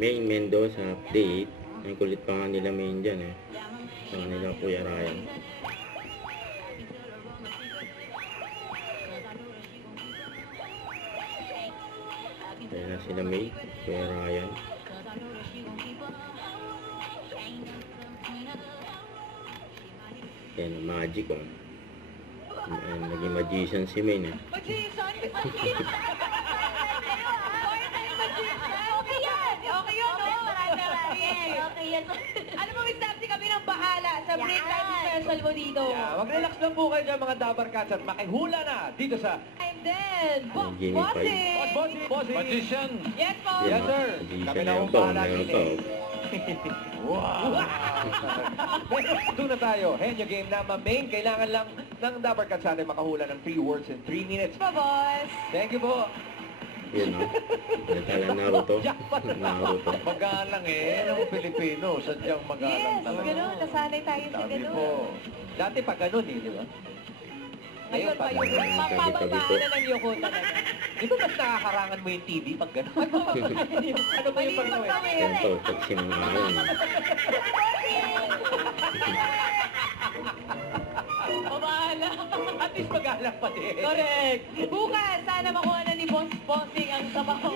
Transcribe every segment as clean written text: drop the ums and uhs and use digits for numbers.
Main Mendoza update. Ang kulit pa nga nila main dyan eh. Sa kanila Kuya Ryan. Ayan na sila main, Kuya Ryan. Ayan, magic oh. Ayan, naging magician si main eh. Magician? Okay yan! Okay yun, no? Okay yan. Ano mo, Miss Tapsi, kami nang bahala sa break time special mo dito. Yeah, mag-relax lang po kayo dyan mga Dabar Cats at makihula na dito sa And then, Jimmy Bossing! Magician. Yes po! Yes, sir. Magician Kami na meron ang pa, bahala meron din pa eh. oh. Wow! Doon na tayo. Henyo game na main. Kailangan lang ng Dabar Cats natin makahula ng 3 words in 3 minutes. Pa, boss! Thank you po. Yun oh. Natala Naruto. Jackpot na Naruto. Magalang eh. Ano ang Pilipino? Sadyang magalang Yes, talaga. gano'n. Nasanay tayo sa Sabi gano'n. po. Dati pa ganun eh, di ba? Ngayon pa yun. Tabi-tabi po. Papababaan na ng yuko talaga. Di ba mas nakakarangan mo yung TV pag ganun? Ano ba yung Malipat pagkawin? kami. Yan po, pag sinungayon. Pabahala. At least magalang pa din. Correct. Bukas, sana makuha na ni Boss Bossing ang sabaw.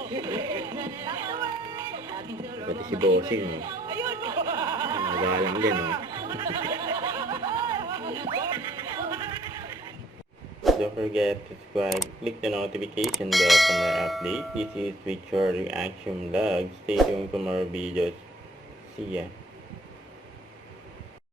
Pati si Bossing oh. Ayun! Magalang din oh. Don't forget to subscribe, click the notification bell for more updates. This is Victor Reaction Vlog. Stay tuned for more videos. See ya.